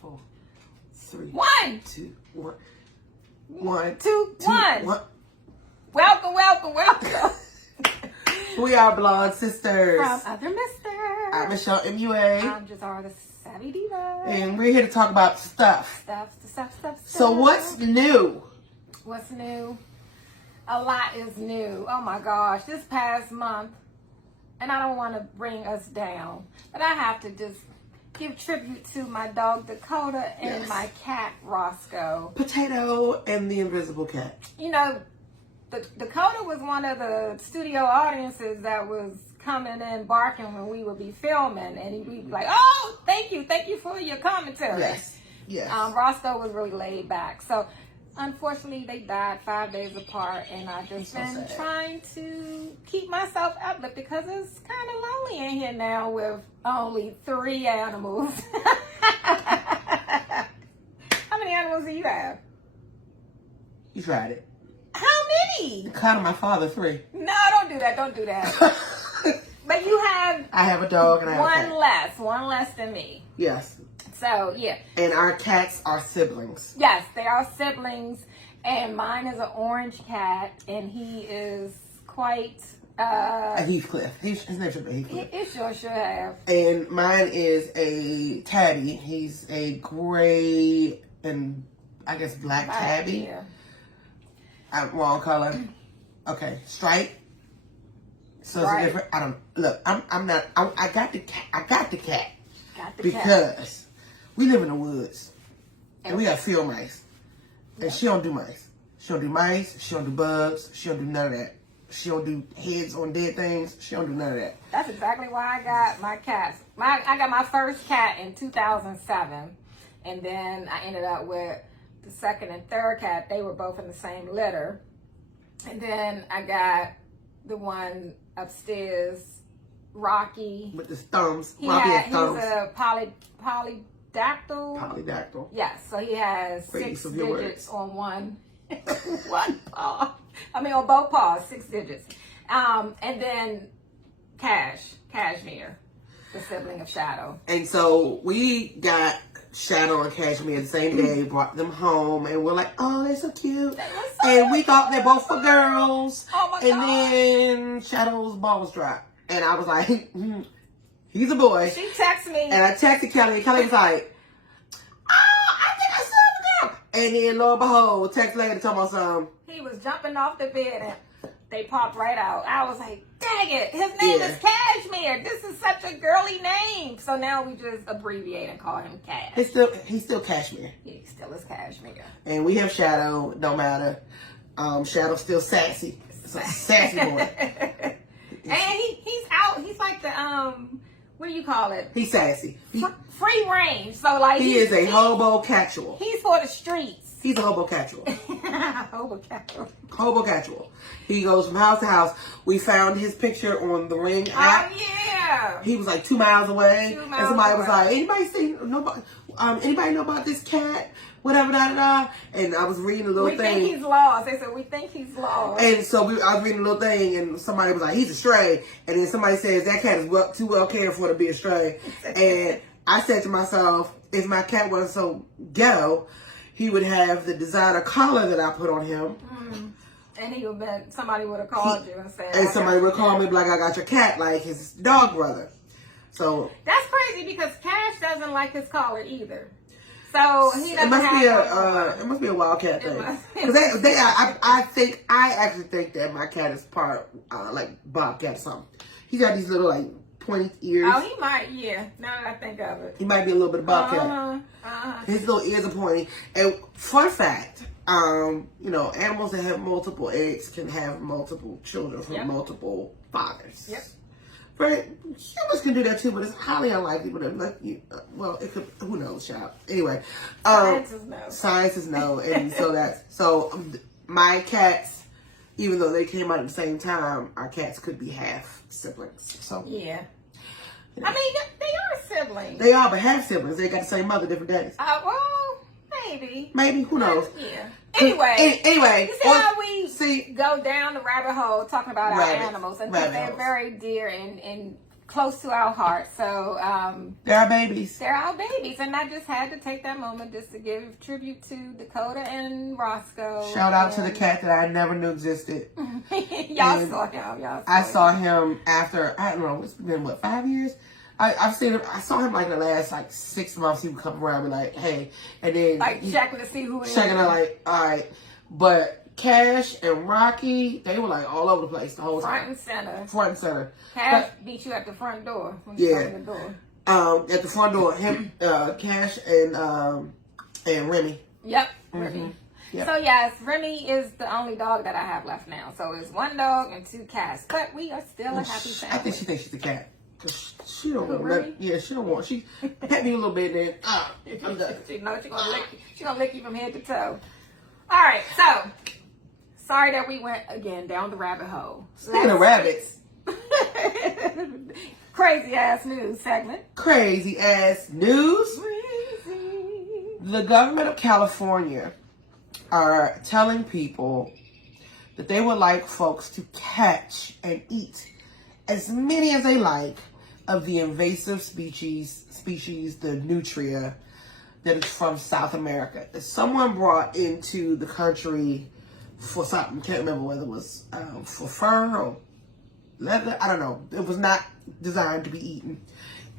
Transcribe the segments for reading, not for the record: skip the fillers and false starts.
4, 3, 1, 2, 1. 1, 2, 1. 1. Welcome, welcome, welcome. We are Blonde Sisters. From Other Misters. I'm Michelle MUA. I'm Jazara the Savvy Diva. And we're here to talk about stuff. Stuff. So what's new? What's new? A lot is new. Oh my gosh. This past month, and I don't want to bring us down, but I have to just give tribute to my dog Dakota and my cat Roscoe. Potato and the Invisible Cat. You know, Dakota was one of the studio audiences that was coming in barking when we would be filming, and we'd be like, "Oh, thank you for your commentary." Yes. Roscoe was really laid back. So, unfortunately, they died 5 days apart, and I've just been trying to keep myself uplifted because it's kind of lonely in here now with only 3 animals. How many animals do you have? You tried it. How many? Kind of my father, 3. No, don't do that. But you have... I have a dog and I have a cat. One less than me. Yes. So, yeah. And our cats are siblings. Yes, they are siblings. And mine is an orange cat, and he is quite... a Heathcliff. His name should be Heathcliff. It sure should have. And mine is a tabby. He's a gray and, I guess, black tabby. Yeah. Wrong color. Okay, stripe. So it's a different. I don't look. I'm not. I got the cat. I got the cat because we live in the woods and we have field mice, and she don't do mice. She don't do mice. She don't do bugs. She don't do none of that. She don't do heads on dead things. She don't do none of that. That's exactly why I got my cats. I got my first cat in 2007, and then I ended up with the second and third cat. They were both in the same litter, and then I got the one upstairs, Rocky, with the thumbs. He's a polydactyl. Polydactyl. Yes, so he has 6 digits on one paw. I mean, on both paws, 6 digits. And then Cashmere, the sibling of Shadow. And so we got Shadow and Cashmere the same day, brought them home, and we're like, oh, they're so cute. And we thought they both were girls. Oh my God. And then Shadow's balls dropped. And I was like, he's a boy. She texted me. And I texted Kelly, and Kelly was like, oh, I think I saw the girl. And then, lo and behold, text later told me something. He was jumping off the bed, and they popped right out. I was like, dang it, his name is Cashmere. This is such a girly name. So now we just abbreviate and call him Cash. He's still Cashmere. He still is Cashmere. And we have Shadow, no matter. Shadow's still sassy. It's a sassy boy. And he's out. He's like the what do you call it? He's sassy. Free range. So like he is a hobo casual. He's for the streets. He's a hobo casual. Hobo casual. He goes from house to house. We found his picture on the Ring app. Oh yeah. He was like 2 miles away. 2 miles and somebody away. was like, anybody know about this cat? Whatever, da. And I was reading a little thing. We think he's lost. They said, we think he's lost. And so I was reading a little thing, and somebody was like, he's a stray. And then somebody says, that cat is too well cared for to be a stray. And I said to myself, if my cat wasn't so ghetto, he would have the designer collar that I put on him. And somebody would have called you and said. And somebody would call me like, I got your cat, like his dog brother. So. That's crazy because Cash doesn't like his collar either. So he doesn't it must be a wildcat thing. Because I actually think that my cat is part like bobcat or something. He got these little like pointy ears. Oh, he might, yeah. Now that I think of it, he might be a little bit of bobcat. His little ears are pointy. And fun fact, animals that have multiple eggs can have multiple children from multiple fathers. Yep. Right? Humans can do that too, but it's highly unlikely. But it could. Who knows, child? Anyway, Scientists know, and so my cats, even though they came out at the same time, our cats could be half siblings. So yeah. I mean, they are siblings. They are, but half siblings. They got the same mother, different daddies. Well, maybe. Maybe. Who knows? Yeah. Anyway, you see how we go down the rabbit hole talking about our animals, and they're very dear and close to our heart. So they're our babies. They're our babies, and I just had to take that moment just to give tribute to Dakota and Roscoe. Shout out to the cat that I never knew existed. Y'all saw him. I saw him after, I don't know, it's been what, 5 years? I've seen him. I saw him like the last 6 months. He would come around and be like, "Hey," and then checking to see who it is. Checking out like, all right. But Cash and Rocky, they were like all over the place the whole time. Front and center. Cash beat you at the front door. When you yeah. the door. At the front door, him, Cash, and Remy. Yep, Remy. Yep. So yes, Remy is the only dog that I have left now. So it's one dog and 2 cats, but we are still a happy family. I think she thinks she's a cat. Cause she don't want. She don't want. She pet me a little bit, then I'm done. She knows she's gonna lick you. She's gonna lick you from head to toe. All right, so sorry that we went again down the rabbit hole. Speaking of rabbits, crazy ass news segment. Crazy ass news. The government of California are telling people that they would like folks to catch and eat as many as they like of the invasive species, the nutria that is from South America. That someone brought into the country for something. Can't remember whether it was for fur or leather. I don't know. It was not designed to be eaten.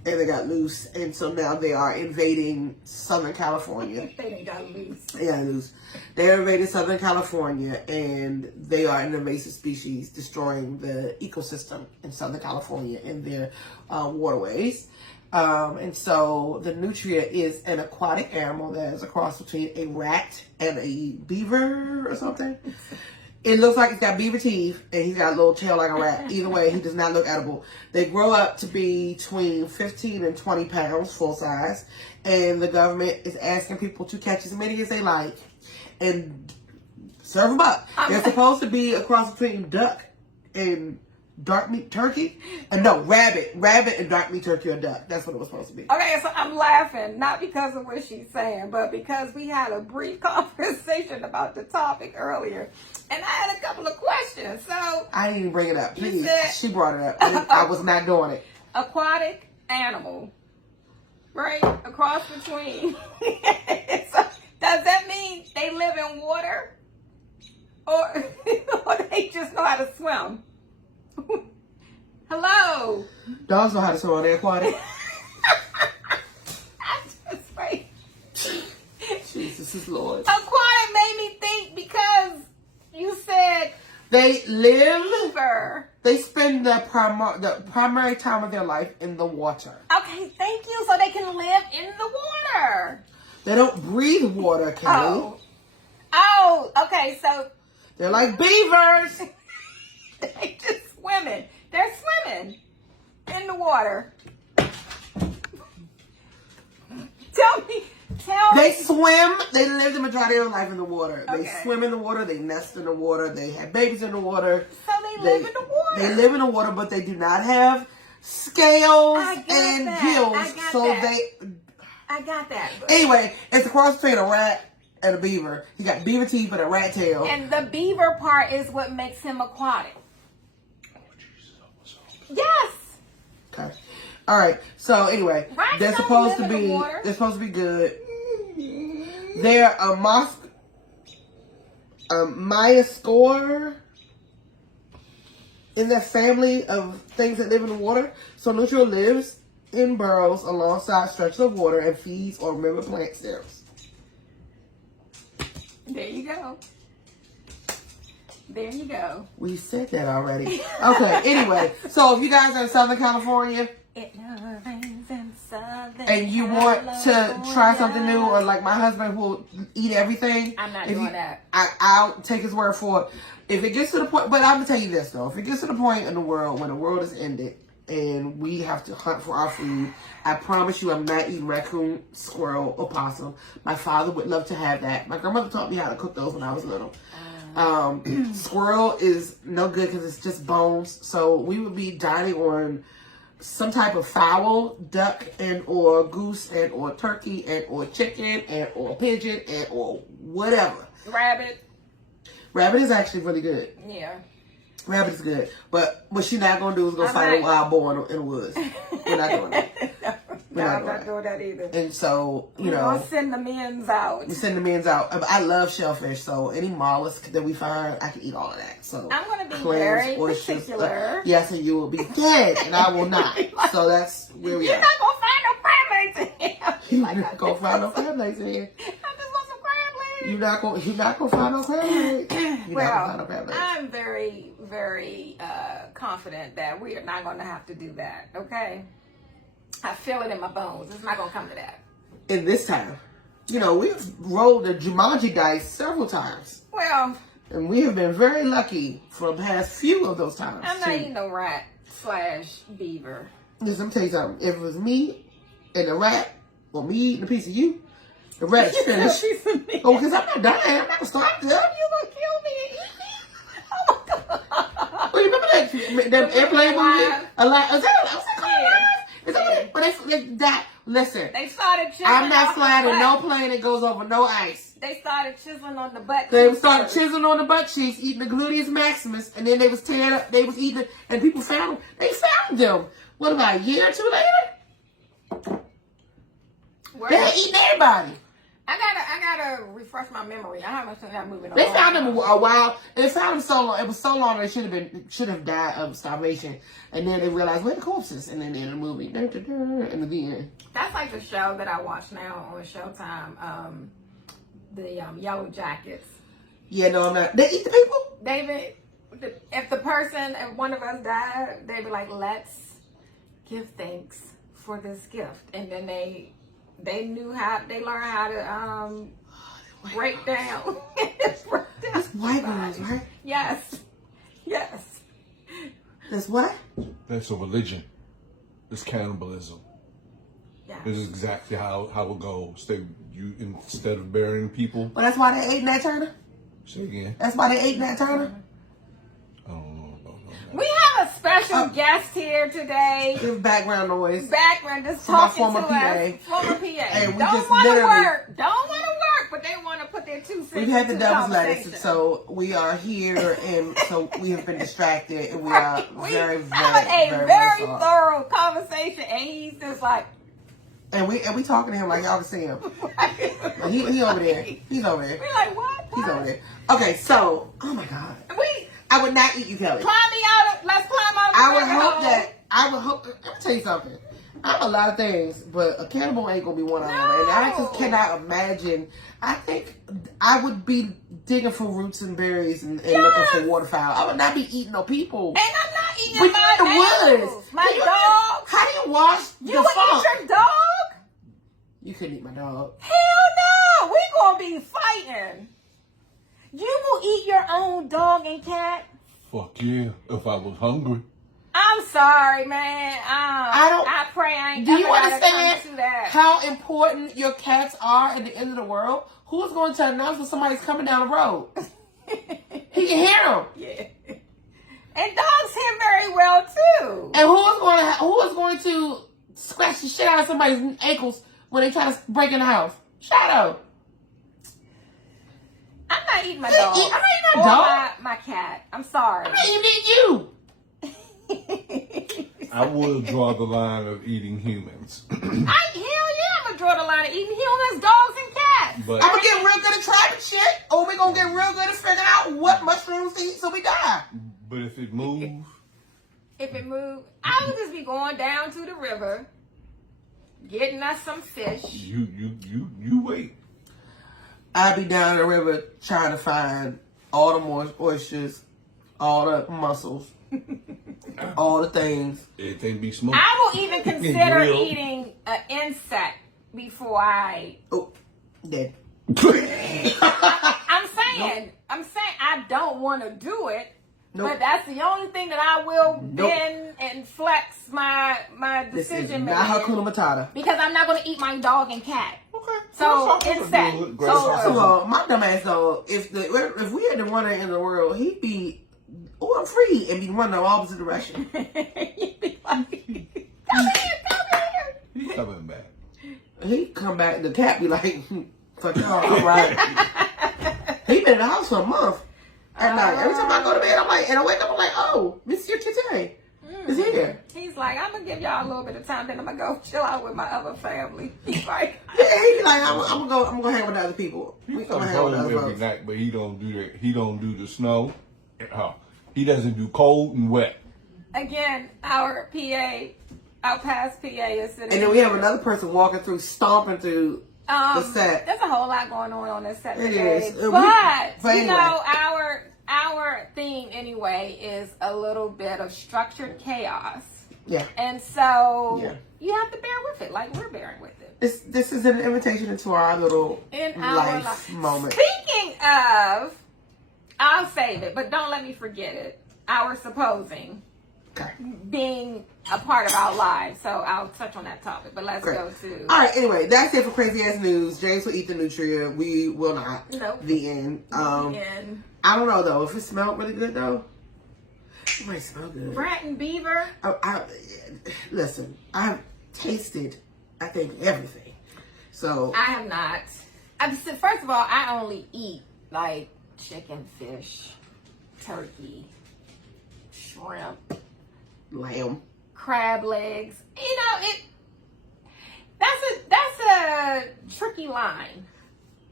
And they got loose. And so now they are invading Southern California. They got loose. Yeah, loose. They are invading Southern California, and they are an invasive species, destroying the ecosystem in Southern California in their waterways. And so the nutria is an aquatic animal that is a cross between a rat and a beaver or something. It looks like it's got beaver teeth, and he's got a little tail like a rat. Either way, he does not look edible. They grow up to be between 15 and 20 pounds, full size. And the government is asking people to catch as many as they like and serve them up. They're supposed to be a cross between duck and dark meat turkey. And no, rabbit and dark meat turkey or duck. That's what it was supposed to be. Okay, so I'm laughing, not because of what she's saying, but because we had a brief conversation about the topic earlier. And I had a couple of questions. So I didn't even bring it up. Please. She brought it up. I was not doing it. Aquatic animal. Right? A cross between. So, does that mean they live in water? Or they just know how to swim? Hello? Dogs know how to swim. Are they aquatic? I just wait. Jesus is Lord. Aquatic made me think because you said they live. Beaver. They spend the primary time of their life in the water. Okay, thank you. So they can live in the water. They don't breathe water, Kelly. Oh, okay. So they're like beavers. They just swimming. They're swimming in the water. Tell me. They swim. They live the majority of their life in the water. Okay. They swim in the water. They nest in the water. They have babies in the water. So they live in the water. They live in the water, but they do not have scales and gills. I got that. Anyway, it's a cross between a rat and a beaver. He got beaver teeth but a rat tail. And the beaver part is what makes him aquatic. Yes. Okay. All right. So anyway, they're supposed to be. They're supposed to be good. They're a myoscore in that family of things that live in the water. So nutria lives in burrows alongside stretches of water and feeds on river plant stems. There you go. There you go. We said that already. Okay, anyway. So if you guys are in Southern California and you want to try something new, or like my husband who will eat everything. I'm not doing that. I'll take his word for it. If it gets to the point, but I'm going to tell you this though. If it gets to the point in the world when the world is ended and we have to hunt for our food, I promise you I'm not eating raccoon, squirrel, or possum. My father would love to have that. My grandmother taught me how to cook those when I was little. Squirrel is no good because it's just bones. So we would be dining on some type of fowl, duck, and or goose, and or turkey, and or chicken, and or pigeon, and or whatever. Rabbit. Rabbit is actually really good. Yeah. Rabbit is good. But what she's not going to do is go fight a wild boar in the woods. We're not doing that. I'm not doing that either. And so, we're going to send the men's out. We send the men's out. I love shellfish, so any mollusk that we find, I can eat all of that. So I'm going to be very particular. Yes, and you will be dead, and I will not. So that's where we are. You're not going to find no crab legs in here. You're not going to find no crab legs in here. I just want some crab legs. You're not going to find no crab legs. I'm very, very confident that we are not going to have to do that, okay? I feel it in my bones. It's not going to come to that. In this time. We've rolled the Jumanji dice several times. Well. And we have been very lucky for the past few of those times. I'm not eating no rat/beaver. Listen, let me tell you something. If it was me and the rat, or me eating a piece of you, the rat is finished. Oh, because I'm not dying. I'm not going to stop them. You're going to kill me and eat me? Oh, my God. Well, you remember that airplane movie? Listen. They started chiseling. I'm not flying in no plane that goes over no ice. They started chiseling on the butt cheeks. They started chiseling on the butt cheeks, eating the gluteus maximus, and then they was tearing up. They was eating it, and people found them. They found them. What about a year or two later? They ain't eating everybody. I gotta refresh my memory. I haven't seen that movie. They found them a while. They found them so long. It was so long they should have died of starvation. And then they realized where the corpses. And then in the movie, and the end. That's like the show that I watch now on Showtime. The Yellow Jackets. Yeah, no, I'm not. They eat the people. If one of us died, they'd be like, "Let's give thanks for this gift," and then they learned how to break down. That's white girls, right? Yes. That's what? That's a religion. It's cannibalism. Yeah. This is exactly how it goes. You instead of burying people. Well, that's why they ate Nat Turner? Say again. That's why they ate Nat Turner? I don't know. We have a special guest here today. Give background noise. Just talking to us. Former PA. Hey, don't want to work. But they want to put their 2 cents. We've had the into devil's conversation. lettuce, so we are here, and so we have been distracted, and we are very thorough conversation, and he's just like, and we talking to him like y'all can see him. He over there. He's over there. We're like, what? He's over there. Okay, so oh my God, I would not eat you, Kelly. Let's climb out. I would hope. Let me tell you something. I'm a lot of things, but a cannibal ain't gonna be one of them. And I just cannot imagine. I think I would be digging for roots and berries and looking for waterfowl. I would not be eating no people. And I'm not eating my animals. My dog. How do you wash the You would eat your dog? You couldn't eat my dog. Hell no. We gonna be fighting. You will eat your own dog and cat? Fuck yeah. If I was hungry. I'm sorry, man. I pray I ain't. Do you understand to that. how important your cats are at the end of the world? Who's going to announce when somebody's coming down the road? He can hear them. Yeah. And dogs hear very well too. And who is going to scratch the shit out of somebody's ankles when they try to break in the house? Shadow. I'm not eating my dog. I'm not eating my dog. My cat. I'm sorry. I'm not even eating you. I would draw the line of eating humans. Hell yeah, I'm gonna draw the line of eating humans, dogs, and cats. But I'm gonna get real good at trying shit, or we gonna get real good at figuring out what mushrooms to eat so we die. But if it moves, I would just be going down to the river, getting us some fish. you wait. I'd be down the river trying to find all the oysters, all the mussels. All the things. Everything be smoked. I will even consider eating an insect before I. Oh, dead. I'm saying I don't want to do it, but that's the only thing that I will bend and flex my decision making. Not Hakuna Matata. Because I'm not going to eat my dog and cat. Okay. So insect. First of all, my dumb ass dog. If we had the runner in the world, he'd be. Oh, I'm free, and be running the opposite direction. He'd be like, come here. He's coming back. He come back, the cat be like, fuck you, all right. He been in the house for a month. at night. Every time I go to bed, I'm like, and I wake up, I'm like, oh, Monsieur Tite is here. He's like, I'm gonna give y'all a little bit of time, then I'm gonna go chill out with my other family. He's like, yeah, he's like, I'm gonna hang with other people. He comes home every night, but he don't do that. He don't do the snow. He doesn't do cold and wet. Again, our past PA is sitting. And then we have another person walking through, stomping through the set. There's a whole lot going on this set It today. is. But anyway. you know, our theme anyway is a little bit of structured chaos. Yeah. And so you have to bear with it, like we're bearing with it. This is an invitation into our little life moment. Speaking of, I'll save it, but don't let me forget it. Our supposing being a part of our lives. So I'll touch on that topic, but let's go to... All right, anyway, that's it for Crazy Ass News. James will eat the nutria. We will not. Nope. The end. The end. I don't know, though. If it smelled really good, though, it might smell good. Ranting beaver? Listen, I've tasted, I think, everything. So... I have not. First of all, I only eat, like, chicken, fish, turkey, shrimp, lamb, crab legs. You know, that's a tricky line.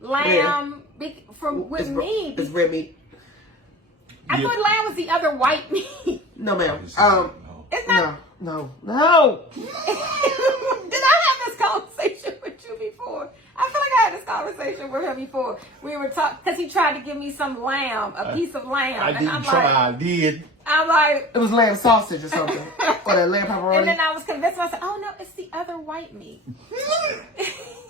Lamb with meat. It's red meat. I thought lamb was the other white meat. No, ma'am. It's not. No. Did I have this conversation with you before? I feel like I had this conversation with him before. We were talking because he tried to give me some lamb, a piece of lamb. I did. I'm like, it was lamb sausage or something, or that lamb pepperoni. And then I was convinced myself, oh no, it's the other white meat.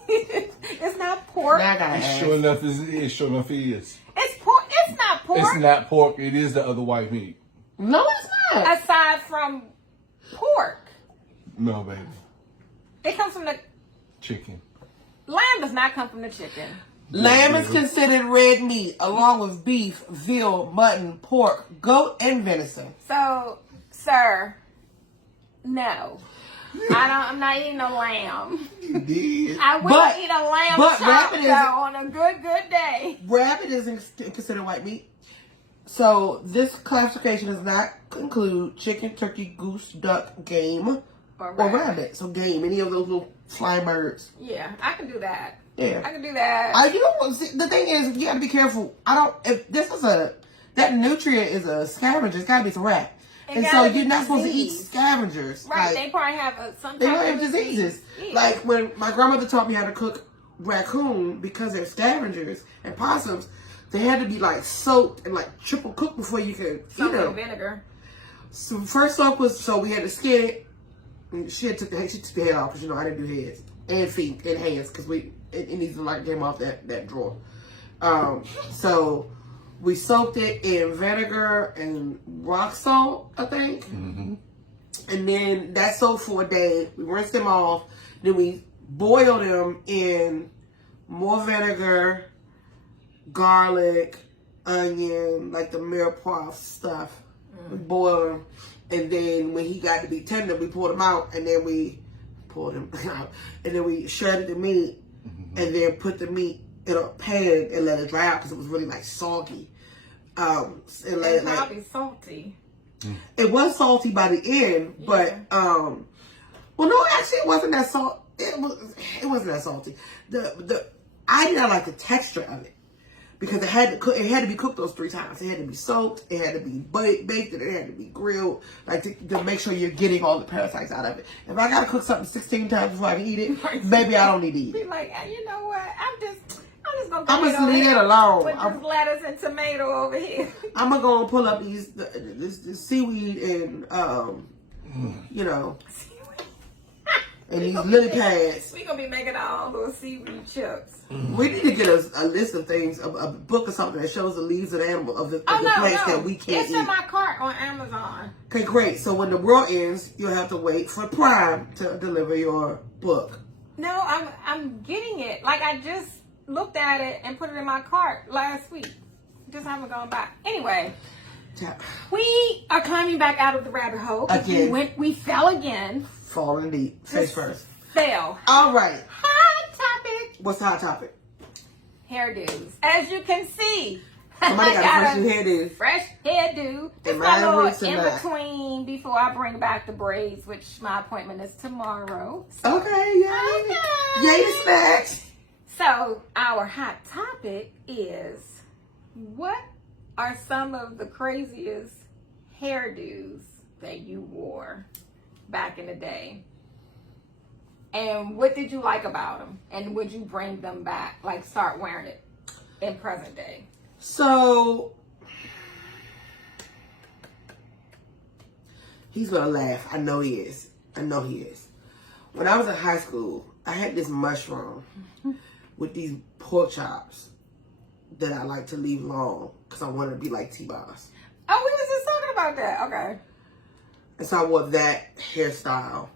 It's not pork. Sure enough, it is. It's pork. It's not pork. It's not pork. It is the other white meat. No, it's not. Aside from pork. No, baby. It comes from the chicken. Lamb does not come from the chicken. Lamb is considered red meat, along with beef, veal, mutton, pork, goat, and venison. So, sir, no. I'm not eating no lamb. You did. I will eat a lamb chop, though, on a good day. Rabbit is considered white meat. So, this classification does not include chicken, turkey, goose, duck, game, or rabbit. So, game, any of those little flying birds. Yeah, I can do that. Yeah. I can do that. You know what? The thing is, you gotta be careful. That nutrient is a scavenger. It's gotta be some rat. And so you're not supposed to eat scavengers. Right, they probably have some They type might of have diseases. Yeah. Like when my grandmother taught me how to cook raccoon, because they're scavengers and possums, they had to be like soaked and like triple cooked before you could eat them. Vinegar. So first soak was, so we had to skin it. And she took the head off because, you know, I didn't do heads and feet and hands because it needs to like came off that drawer. So we soaked it in vinegar and rock salt, I think. Mm-hmm. And then that soaked for a day. We rinsed them off. Then we boiled them in more vinegar, garlic, onion, like the mirepoix stuff. We boiled them. And then when he got to be tender, we pulled him out. And then we pulled him out. And then we shredded the meat. Mm-hmm. And then put the meat in a pan and let it dry out because it was really like soggy. And let it probably salty. It was salty by the end, but well, no, actually, it wasn't that salt. It wasn't that salty. I did not like the texture of it because it had to be cooked those 3 times. It had to be soaked, it had to be baked, and it had to be grilled, like to make sure you're getting all the parasites out of it. If I gotta cook something 16 times before I can eat it, maybe I don't need to eat it. Be like, you know what? I'm just gonna leave it alone. With this lettuce and tomato over here. I'm gonna go and pull up this seaweed and you know, and these lily pads. We gonna be making all those seaweed chips. We need to get a list of things, a book or something that shows the leaves of the animal of the plants that we can't eat. It's in my cart on Amazon. Okay, great. So when the world ends, you'll have to wait for Prime to deliver your book. No, I'm getting it. Like I just looked at it and put it in my cart last week. Just haven't gone back. Anyway, we are climbing back out of the rabbit hole. Again. We fell again. Falling deep. Face first. Fell. All right. Hot topic. What's the hot topic? Hairdos. As you can see Somebody got a fresh new hairdo. Fresh hairdo. Just my little in between before I bring back the braids, which my appointment is tomorrow. So. Okay, yay. Yay to snatch. So our hot topic is, what are some of the craziest hairdos that you wore back in the day? And what did you like about them? And would you bring them back, like start wearing it in present day? So, he's going to laugh. I know he is. When I was in high school, I had this mushroom with these pork chops that I like to leave long because I wanted to be like T-Boss. Oh, we was just talking about that. Okay. And so I wore that hairstyle.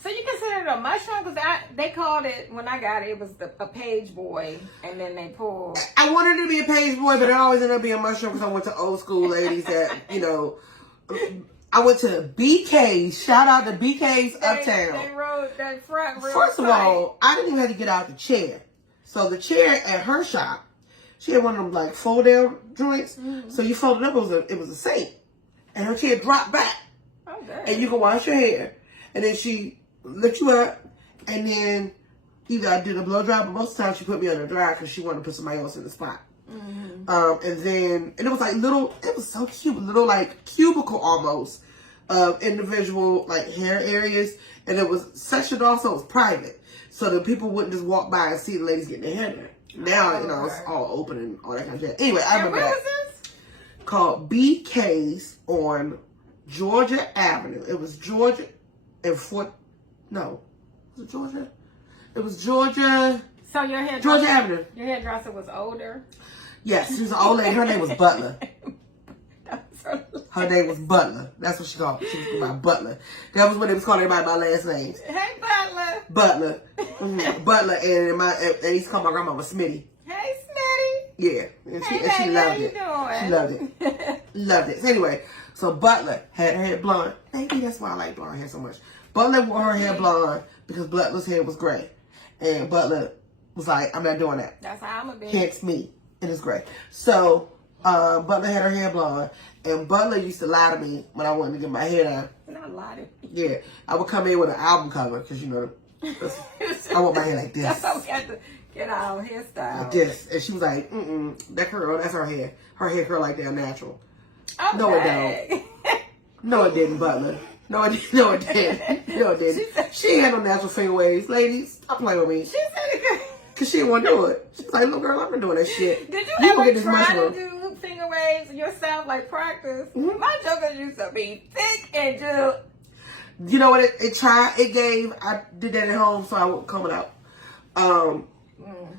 So you consider it a mushroom? Because they called it, when I got it, it was a page boy, and then they pulled. I wanted to be a page boy, but it always ended up being a mushroom because I went to old school ladies that, I went to BK's. Shout out to BK's Uptown. They rode that front real First of tight. all, I didn't even have to get out the chair. So the chair at her shop, she had one of them like fold down joints. Mm-hmm. So you fold it up, it was a sink. And her chair dropped back. Oh, damn. And you can wash your hair. And then she lift you up, and then either I did a blow dry, but most of the time she put me on the dry because she wanted to put somebody else in the spot. Mm-hmm. And it was like it was so cute, little like cubicle almost of individual like hair areas, and it was sectioned off so it was private, so that people wouldn't just walk by and see the ladies getting their hair done. Now it's all open and all that kind of shit. Anyway, I remember where that. was this? Called BK's on Georgia Avenue. It was Georgia and No, was it Georgia? It was Georgia. So your hairdresser, Georgia Avenue. Your hairdresser was older? Yes, she was an old lady. Her name was Butler. Her name was Butler. That's what she called. She was my Butler. That was what they was calling everybody by last names. Hey, Butler. Butler. Mm-hmm. Butler, and he used to call my grandma Smitty. Hey, Smitty. Yeah, and she loved it. She loved it. Loved it. So anyway, so Butler had her hair blonde. Maybe that's why I like blonde hair so much. Butler wore her hair blonde because Butler's hair was gray. And Butler was like, I'm not doing that. That's how I'm a bitch. Hence me. It is gray. So, Butler had her hair blonde. And Butler used to lie to me when I wanted to get my hair done. Not lie to me. Yeah. I would come in with an album cover because, I want my hair like this. That's how we had to get our hairstyle. Like this. And she was like, that curl, that's her hair. Her hair curl like they're natural. Okay. No, it don't. No, it didn't, Butler. No, it didn't. She ain't had no natural finger waves. Ladies, stop playing with me. She said it. Because she didn't want to do it. She was like, look, girl, I've been doing that shit. Did you ever try to do finger waves yourself, like practice? Mm-hmm. My jokers used to be thick and just... You know what? I did that at home so I wouldn't comb it out.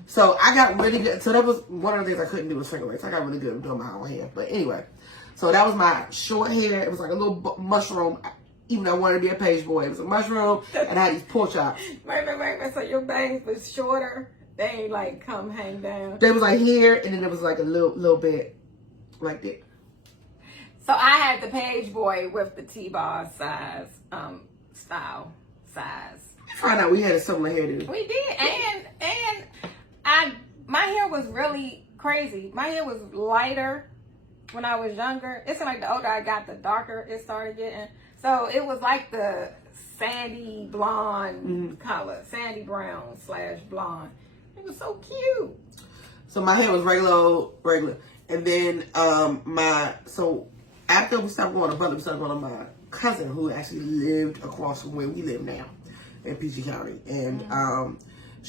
So I got really good. So that was one of the things I couldn't do was finger waves. I got really good at doing my own hair. But anyway, so that was my short hair. It was like a little mushroom. Even though I wanted to be a page boy, it was a mushroom, and I had these pork chops. Wait. So your bangs was shorter? They ain't like come hang down? They was like here, and then it was like a little bit like that. So I had the page boy with the T-bar size, style size. Find out we had a similar hairdo. We did, and my hair was really crazy. My hair was lighter when I was younger. It's like the older I got, the darker it started getting. So it was like the sandy blonde color, sandy brown / blonde. It was so cute. So my hair was regular. And then so after we stopped going to Butler, we started going to my cousin who actually lived across from where we live now in PG County. And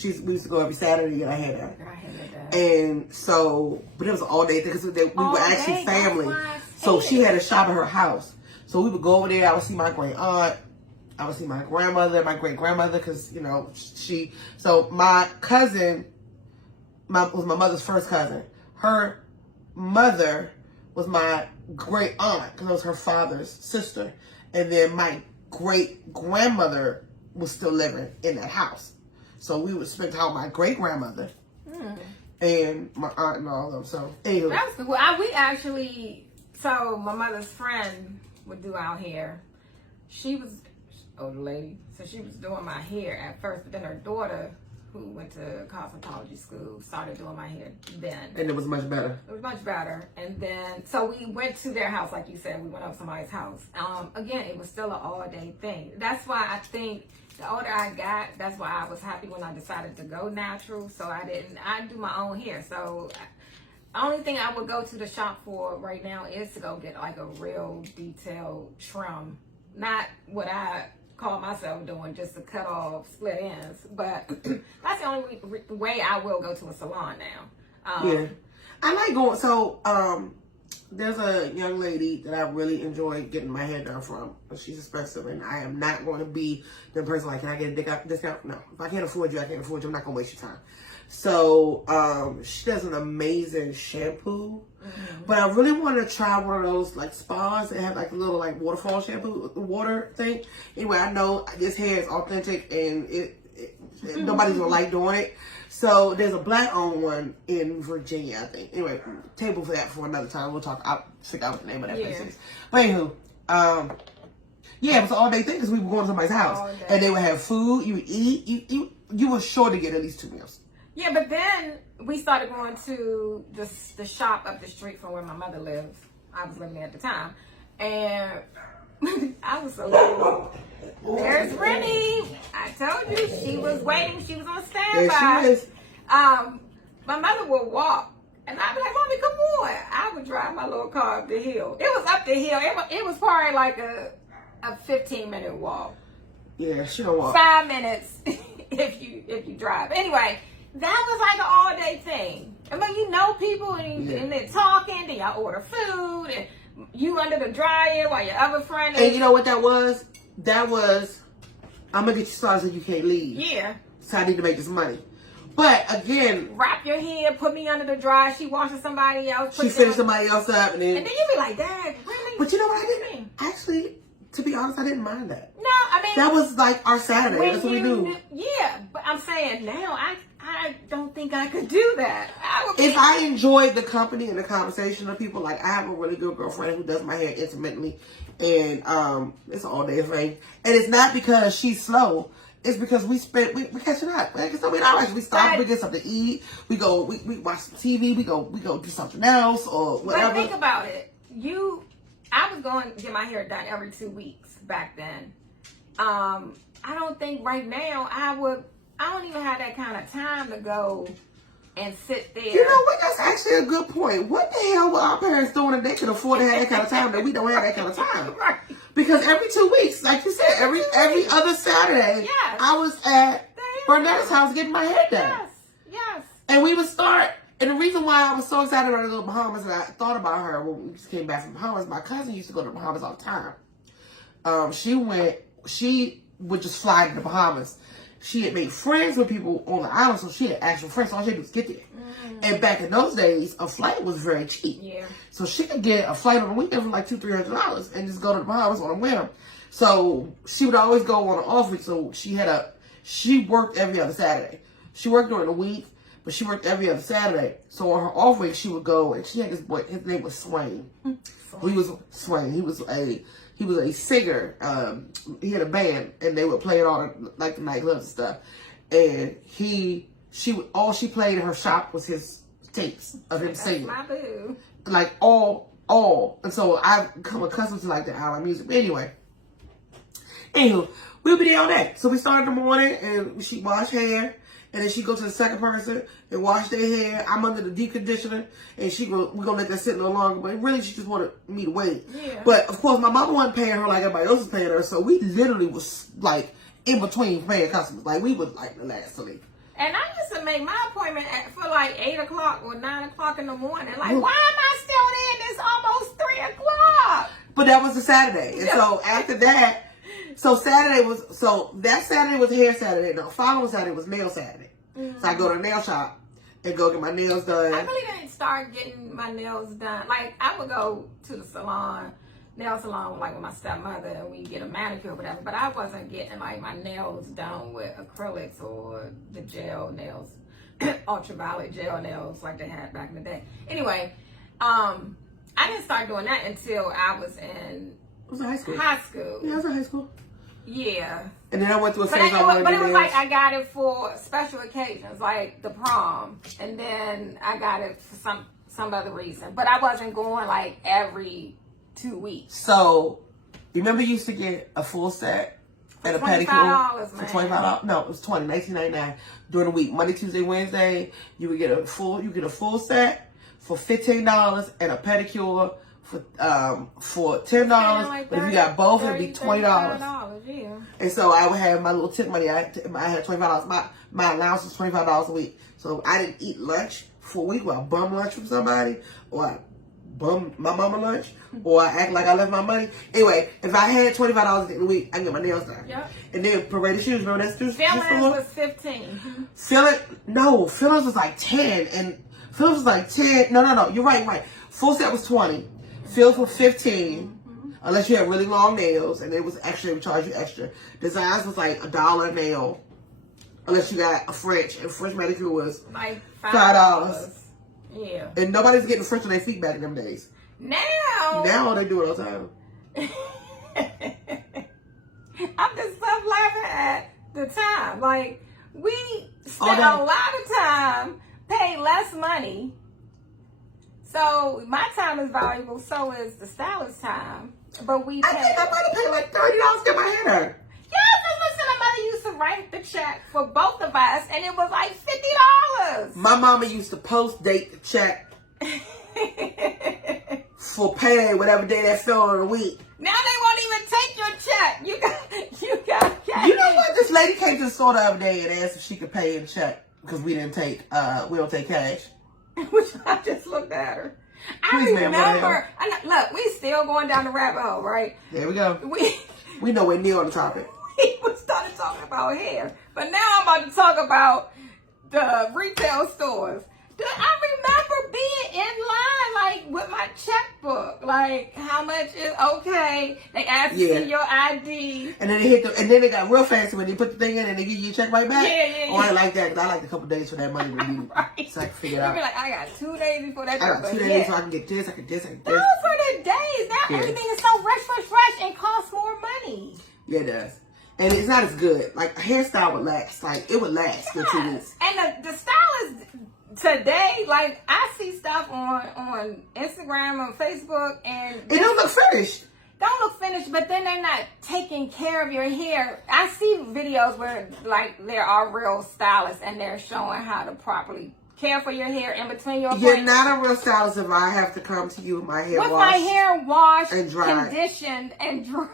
we used to go every Saturday and get our hair done. And so, but it was an all day thing because we were actually family. So she had a shop at her house. So we would go over there. I would see my great aunt. I would see my grandmother, my great grandmother, because So my cousin, was my mother's first cousin. Her mother was my great aunt because it was her father's sister, and then my great grandmother was still living in that house. So we would spend time with my great grandmother and my aunt and all of them. So anyway, that's cool. So my mother's friend would do our hair. She was older lady, so she was doing my hair at first, but then her daughter, who went to cosmetology school, started doing my hair then. And it was much better. It was much better. And then, so we went to their house, like you said. We went up to somebody's house. Again, it was still an all-day thing. That's why I think the older I got, that's why I was happy when I decided to go natural. So I do my own hair. So the only thing I would go to the shop for right now is to go get like a real detailed trim. Not what I call myself doing, just to cut off split ends. But that's the only way I will go to a salon now. Yeah. I like going, so there's a young lady that I really enjoy getting my hair done from. She's expensive, and I am not going to be the person like, can I get a discount? No. If I can't afford you, I can't afford you. I'm not going to waste your time. So she does an amazing shampoo. But I really want to try one of those like spas that have like a little like waterfall shampoo, water thing. Anyway, I know this hair is authentic and nobody's gonna like doing it. So there's a black owned one in Virginia, I think. Anyway, table for that for another time. We'll talk. I'll figure out what the name of that place is. But anywho, yeah, it was an all day thing because we were going to somebody's house and they would have food. You would eat. You were sure to get at least 2 meals. Yeah, but then we started going to the shop up the street from where my mother lives. I was living there at the time. And I was so late. There's Remy. I told you she was waiting. She was on standby. There she is. My mother would walk. And I'd be like, Mommy, come on. I would drive my little car up the hill. It was up the hill. It was probably like a 15-minute walk. Yeah, she don't walk. 5 minutes if you drive. Anyway, that was like an all-day thing. I mean, you know people, and they're talking, then y'all order food, and you under the dryer while your other friend is... And you know what that was? That was, I'm going to get you started so you can't leave. Yeah. So I need to make this money. But again... Wrap your hair, put me under the dryer, she washes somebody else. She finished somebody else up, and then you be like, Dad, really? But you know what I didn't? Actually, to be honest, I didn't mind that. No, I mean... That was like our Saturday. That's what we knew. Yeah, but I'm saying now, I don't think I could do that. If I enjoyed the company and the conversation of people, like I have a really good girlfriend who does my hair intermittently, and it's an all day thing. And it's not because she's slow. It's because we catching up. We stop, we get something to eat, we go, we watch some TV, we go do something else or whatever. But think about it. I was going to get my hair done every 2 weeks back then. I don't think right now I don't even have that kind of time to go and sit there. You know what? That's actually a good point. What the hell were our parents doing that they could afford to have that kind of time that we don't have that kind of time? Right. Because every 2 weeks, like you said, every other Saturday, I was at Bernetta's house getting my hair done. Yes. And we would start. And the reason why I was so excited about to go to Bahamas, and I thought about her when we just came back from Bahamas, my cousin used to go to Bahamas all the time. She would just fly to the Bahamas. She had made friends with people on the island, so she had actual friends. So all she had to do was get there. And back in those days, a flight was very cheap. Yeah. So she could get a flight on the weekend for like $200-300 and just go to the Bahamas on a whim. So she would always go on an off week. So she worked every other Saturday. She worked during the week, but she worked every other Saturday. So on her off week, she would go, and she had this boy. His name was Swain. He was Swain. He was a singer. He had a band, and they would play it all like the nightclubs and stuff. And all she played in her shop was his tapes of him singing. My boo. Like all. And so I've become accustomed to like the island music. But anywho, we'll be there all day. So we start in the morning, and she wash hair. And then she go to the second person and wash their hair. I'm under the deep conditioner, and we're gonna let that sit a little longer. But really, she just wanted me to wait. Yeah. But of course, my mama wasn't paying her like everybody else was paying her, so we literally was like in between paying customers. Like we was like the last to leave. And I used to make my appointment for like 8 o'clock or 9 o'clock in the morning. Like, why am I still there? It's almost 3 o'clock. But that was a Saturday, and so after that. So that Saturday was hair Saturday. No, following Saturday was nail Saturday. Mm-hmm. So I go to the nail shop and go get my nails done. I really didn't start getting my nails done. Like I would go to the salon, nail salon, like with my stepmother, and we get a manicure or whatever. But I wasn't getting like my nails done with acrylics or the gel nails, ultraviolet gel nails like they had back in the day. Anyway, I didn't start doing that until I was in high school. High school. Yeah, I was in high school. Yeah. And then I went through a But phase. it was like I got it for special occasions, like the prom, and then I got it for some other reason. But I wasn't going like every 2 weeks. So, remember you used to get a full set and a pedicure for $25? No, it was $19.99 during the week. Monday, Tuesday, Wednesday, you would get a full set for $15 and a pedicure for $10. Like but if you got both, it'd be $20. Yeah. And so I would have my little tip money. I had $25. My allowance was $25 a week. So I didn't eat lunch for a week, or I bum lunch from somebody, or I bum my mama lunch, or I act like I left my money. Anyway, if I had $25 a week, I can get my nails done. Yep. And then paraded shoes, remember that shoes? Fillers was 15. Fillers was like 10, and Fillers was like 10. No, you're right. Full set was 20. Fills were 15, unless you had really long nails, and it was actually would charge you extra. Designs was like $1 a nail, unless you got a French, and French manicure was like $5. Yeah. And nobody's getting French on their feet back in them days. Now they do it all the time. I'm just laughing at the time. Like, we spent a lot of time, pay less money. So my time is valuable, so is the stylist's time. But we pay. I think I might have paid like $30 to get my hair done. Yeah, because listen, my mother used to write the check for both of us, and it was like $50. My mama used to post date the check for pay whatever day that fell on the week. Now they won't even take your check. You got cash. You know what? This lady came to the store the other day and asked if she could pay in check because we don't take cash. Which I just looked at her. Please, remember. Look, we still going down the rabbit hole, right? There we go. We nowhere near on the topic. We started talking about hair, but now I'm about to talk about the retail stores. I remember being in line, like, with my checkbook, like, how much is okay? They ask you your ID, and then they got real fancy when they put the thing in and they give you your check right back. Yeah. Oh, I like that because I like a couple days for that money to be right. So I can figure it out. Be like, I got 2 days before that. I got 2 days so I can get this, I can this. Those were the days. Now everything is so rush, and costs more money. Yeah, it does. And it's not as good. Like, a hairstyle would last. Like, it would last for 2 weeks. And the stylist today, like, I see stuff on Instagram, on Facebook, and it don't look finished. But then they're not taking care of your hair. I see videos where, like, there are real stylists and they're showing how to properly care for your hair in between your You're braids. not a real stylist if I have to come to you with my hair with washed. my hair washed, and dried, conditioned, and dried.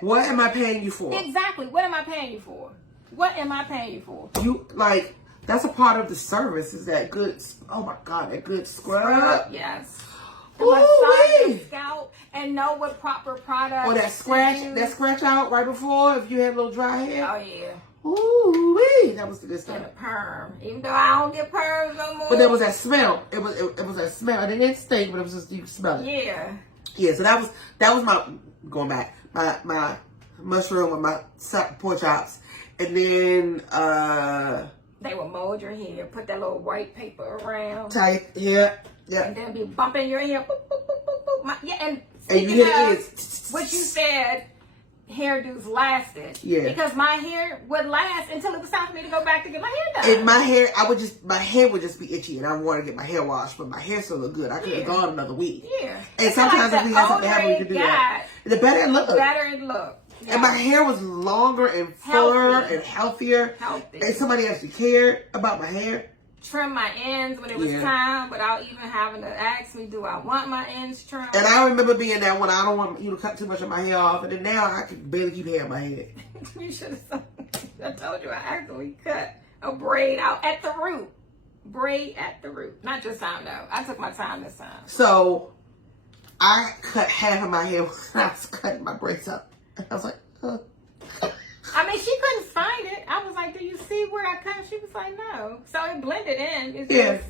What am I paying you for? Exactly. What am I paying you for? You, like, that's a part of the service, is that good, oh my God, that good scrub. Yes. Ooh, your scalp and know what proper product. Or that scratch out right before if you had a little dry hair. Oh yeah. Ooh, that was the good stuff. And a perm. Even though I don't get perms no more. But there was that smell. It was that smell. It didn't stink, but it was just, you could smell it. Yeah. Yeah, so that was my, going back, my mushroom and my pork chops. And then they would mold your hair, put that little white paper around. Tight, yeah. And then be bumping your hair. Boop, boop, boop, boop, boop. And you hit it. What you said, hairdos lasted. Yeah. Because my hair would last until it was time for me to go back to get my hair done. And my hair would just be itchy, and I wanted to get my hair washed, but my hair still looked good. I could have gone another week. Yeah. And sometimes if we had something happen, we could do that. The better it looked. Yeah. And my hair was longer and fuller and healthier. And somebody actually cared about my hair. Trim my ends when it was time without even having to ask me, do I want my ends trimmed? And I remember being that when I don't want you to cut too much of my hair off. And then now I can barely keep hair in my head. You should have. I told you I actually cut a braid out at the root. Braid at the root. Not just time though. I took my time this time. So I cut half of my hair when I was cutting my braids up. And I was like, I mean, she couldn't find it. I was like, do you see where I cut? She was like, no. So it blended in. It's just...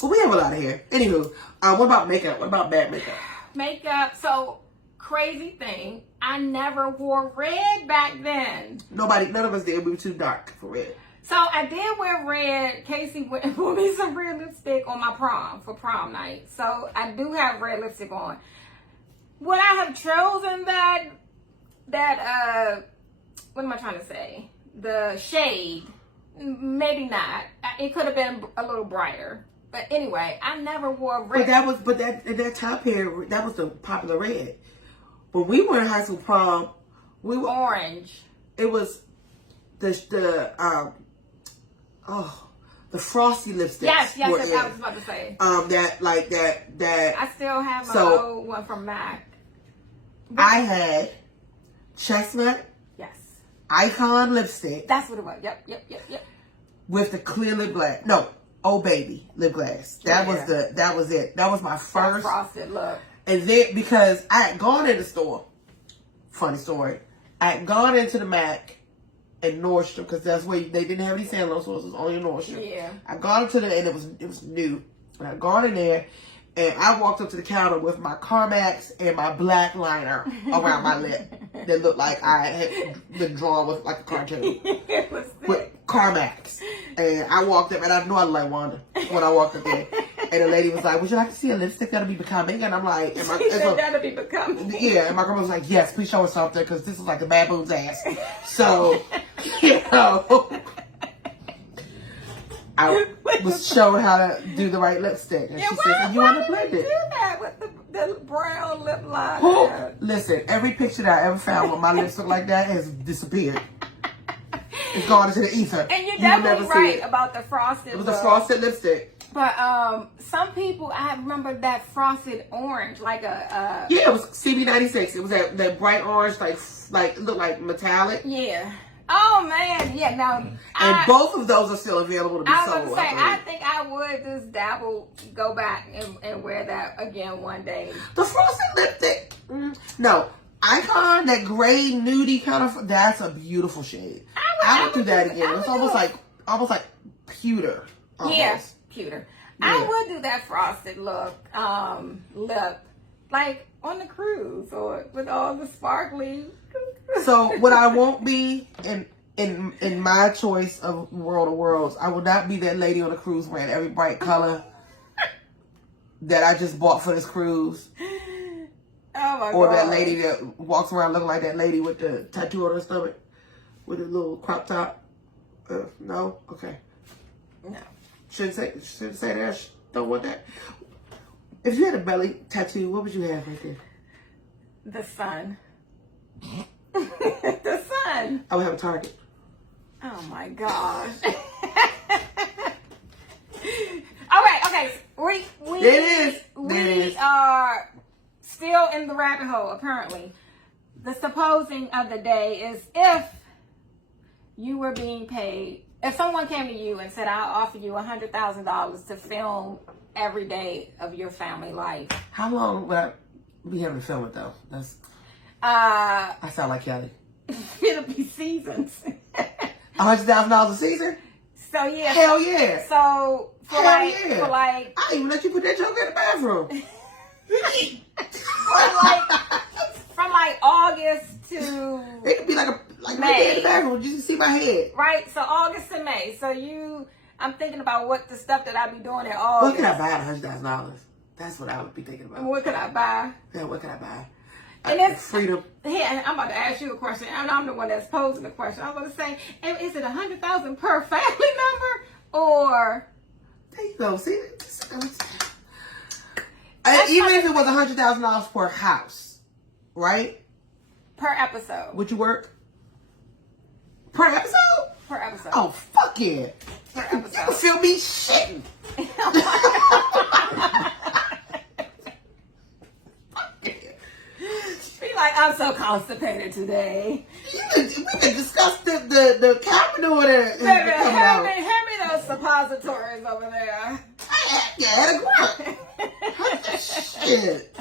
Well, we have a lot of hair. Anywho, what about makeup? What about bad makeup? Makeup. So, crazy thing. I never wore red back then. None of us did. We were too dark for red. So, I did wear red. Casey went for me some red lipstick on my for prom night. So, I do have red lipstick on. Would I have chosen that what am I trying to say? The shade, maybe not. It could have been a little brighter. But anyway, I never wore red. But that top hair, that was the popular red. When we were in high school prom, we were orange. It was the frosty lipstick. Yes, I was about to say. That. I still have my old one from MAC. I had chestnut. Yes. Icon lipstick. That's what it was. Yep. With the clear lip glass. No, Oh Baby lip glass. That was it. That was my first that frosted look. And then because I had gone in the store, funny story, I had gone into the MAC and Nordstrom because that's where they didn't have any salon stores. It was only in Nordstrom. Yeah. I gone into and it was new. And I gone in there and I walked up to the counter with my Carmex and my black liner around my lip that looked like I had been drawn with like a cartoon. It was with Carmex. And I walked up and I knew I looked like Wanda when I walked up there. And the lady was like, would you like to see a lipstick that'll be becoming? And I'm like, that'll be becoming. Yeah, and my grandma was like, yes, please show us something because this is like a baboon's ass. So, you know, I was showing how to do the right lipstick. And she said, you want to blend it? Do that with the brown lip liner. Listen, every picture that I ever found with my lips look like that has disappeared. It's gone into the ether. And you're definitely right about the frosted. It was a frosted lipstick. But some people, I remember that frosted orange, like a yeah, it was CB96. It was that bright orange, like it looked like metallic. Yeah. Oh man, yeah. Now, and both of those are still available to be sold. I was gonna say, I think I would just go back and wear that again one day. The frosted lipstick, no. Icon, that gray nudie kind of, that's a beautiful shade. I would do that again. It's almost like pewter. Almost. Yeah, pewter. Yeah. I would do that frosted look, lip, like on the cruise or with all the sparkly. So what I won't be in my choice of World of Worlds, I will not be that lady on the cruise wearing every bright color that I just bought for this cruise. Oh my or God. That lady that walks around looking like that lady with the tattoo on her stomach with a little crop top. No? Okay. No. Shouldn't say that. Don't want that. If you had a belly tattoo, what would you have right there? The sun. The sun. I would have a target. Oh my gosh. Okay. We are still in the rabbit hole, apparently. The supposing of the day is if you were being paid, if someone came to you and said, I'll offer you $100,000 to film every day of your family life. How long would I be having to film it though? I sound like Kelly. It'll be seasons. $100,000 a season? So yeah. Hell yeah. So for I didn't even let you put that joke in the bathroom. from August to it could be like May in the bathroom. You can see my head. Right. So August to May. So I'm thinking about what the stuff that I be doing in August. What could I buy at $100,000? That's what I would be thinking about. And what could I buy? Yeah, what could I buy? And it's freedom. Yeah, I'm about to ask you a question, and I'm the one that's posing the question. I'm going to say, is it $100,000 per family member, or? There you go. See, even if it was $100,000 per house, right? Per episode. Would you work? Per episode? Per episode. Oh, fuck yeah. Per episode. You can feel me shitting. Be like, I'm so constipated today. We can discuss the capital that is coming out. Hand me those suppositories over there. I had a grunt. Shit.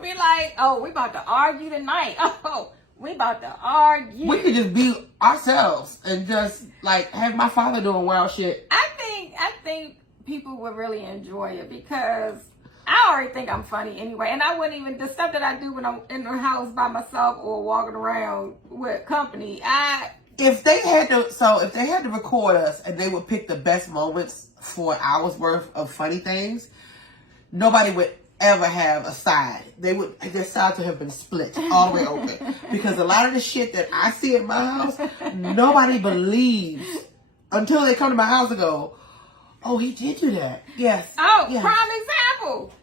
Be like, oh, we about to argue tonight. Oh, we about to argue. We could just be ourselves and just like have my father doing wild shit. I think people would really enjoy it because I already think I'm funny anyway, and I wouldn't even, the stuff that I do when I'm in the house by myself or walking around with company, if they had to record us and they would pick the best moments for an hour's worth of funny things, nobody would ever have a side. Their sides would have been split all the way open. Because a lot of the shit that I see at my house, nobody believes until they come to my house and go, oh, he did do that. Yes. Oh, yes. prime example.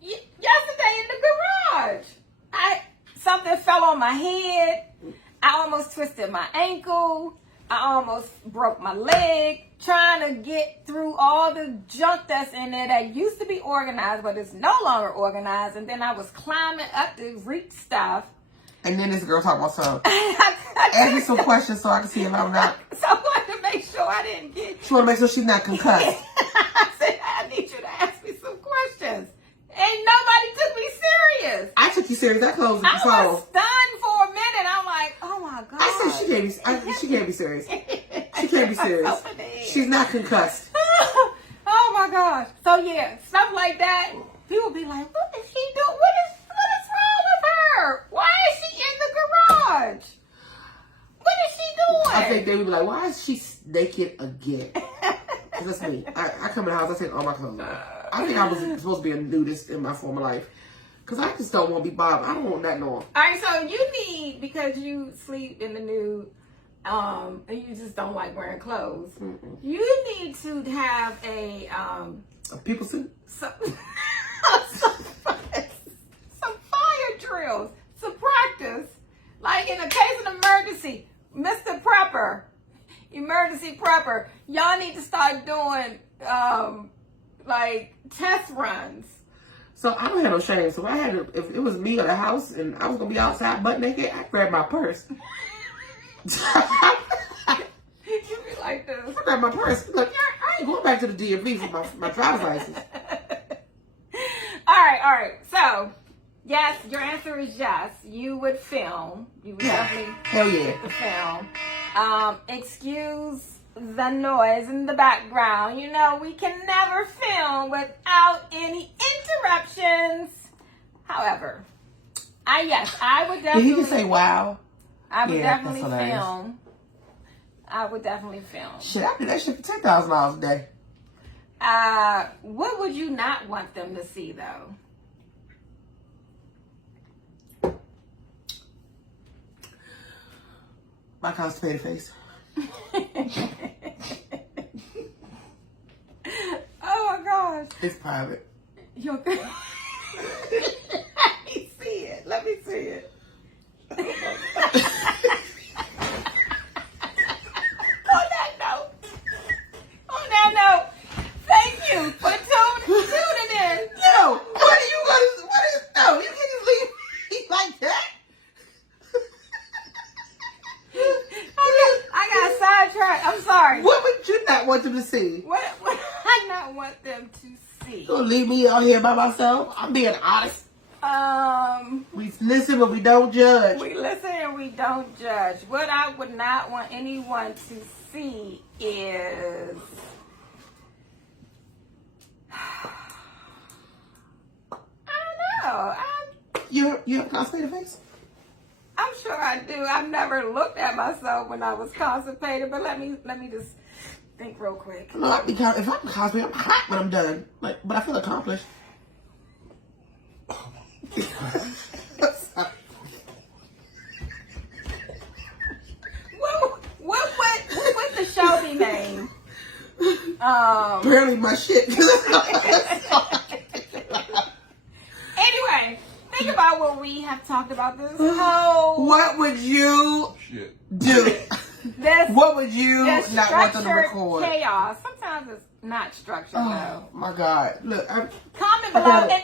Yesterday in the garage, something fell on my head. I almost twisted my ankle. I almost broke my leg trying to get through all the junk that's in there that used to be organized, but it's no longer organized. And then I was climbing up to reach stuff. And then this girl talking about something. Ask me some questions so I can see if I'm not. So I wanted to make sure I didn't get. She want to make sure she's not concussed. I said, I need you to ask me some questions. Ain't nobody took me serious. I took you serious. I closed the phone. I was stunned for a minute. I'm like, oh my God. I said she can't be serious. She can't be serious. She's not concussed. Oh my gosh. So yeah, stuff like that. People be like, what is she doing? What is wrong with her? Why is she in the garage? What is she doing? I think they would be like, why is she naked again? That's me. I come in the house, I take all my clothes off. I think I was supposed to be a nudist in my former life. Because I just don't want to be bothered. I don't want that on. Alright, so you need, because you sleep in the nude, and you just don't like wearing clothes, you need to have a people suit? some fire drills to practice. Like in a case of emergency, Mr. Prepper, emergency prepper, y'all need to start doing like test runs. So I don't have no shame. So if it was me or the house and I was gonna be outside butt naked, I'd grab my purse. You be like this. I grab my purse. Look, I ain't going back to the DMV for my driver's license. All right. So, yes, your answer is yes. You would film. You would definitely hell yeah. film. Excuse the noise in the background. You know, we can never film without any interruptions. However, I would definitely. Did he just say wow? I would definitely film. I would definitely film. Shit, I do that shit for $10,000 a day. What would you not want them to see though? My constipated face. Oh my gosh. It's private. You're good. Let me see it. On that note, thank you for tuning in. No, no, you can't just leave me like that. I got sidetracked. I'm sorry. What would you not want them to see? What I not want them to see? You gonna leave me out here by myself? I'm being honest. We listen, but we don't judge. We listen and we don't judge. What I would not want anyone to see is I don't know. You have a constipated face? I'm sure I do. I've never looked at myself when I was constipated, but let me just think real quick. No, if I'm constipated, I'm hot when I'm done. But I feel accomplished. What's the show be named? Barely my shit. Anyway, think about what we have talked about this whole. What would you do? What would you not want them to record? Chaos. Sometimes it's not structured though. Oh my God! Look, comment below, and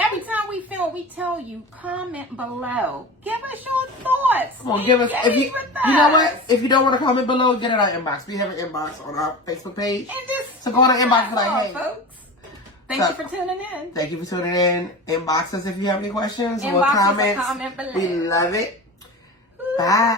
every time we film, we tell you comment below. Give us your thoughts. Come on, give us. You know what? If you don't want to comment below, get it on our inbox. We have an inbox on our Facebook page. So go on our inbox and like, hey, folks. Thank you for tuning in. Thank you for tuning in. Inbox us if you have any questions or Inbox comments. us a comment below. We love it. Bye.